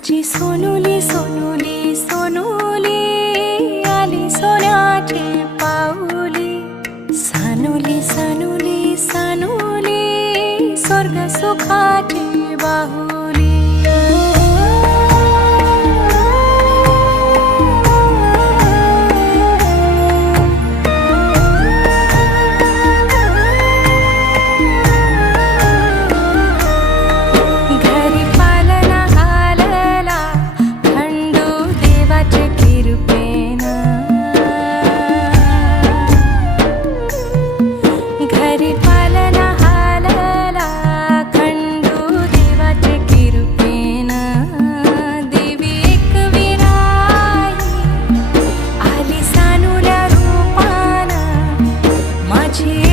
माझी सोनुली सोनुली सोनुली आली सोन्याचे पाऊली सानुली सानुली सानुली स्वर्ग सुखाचे बाहू pode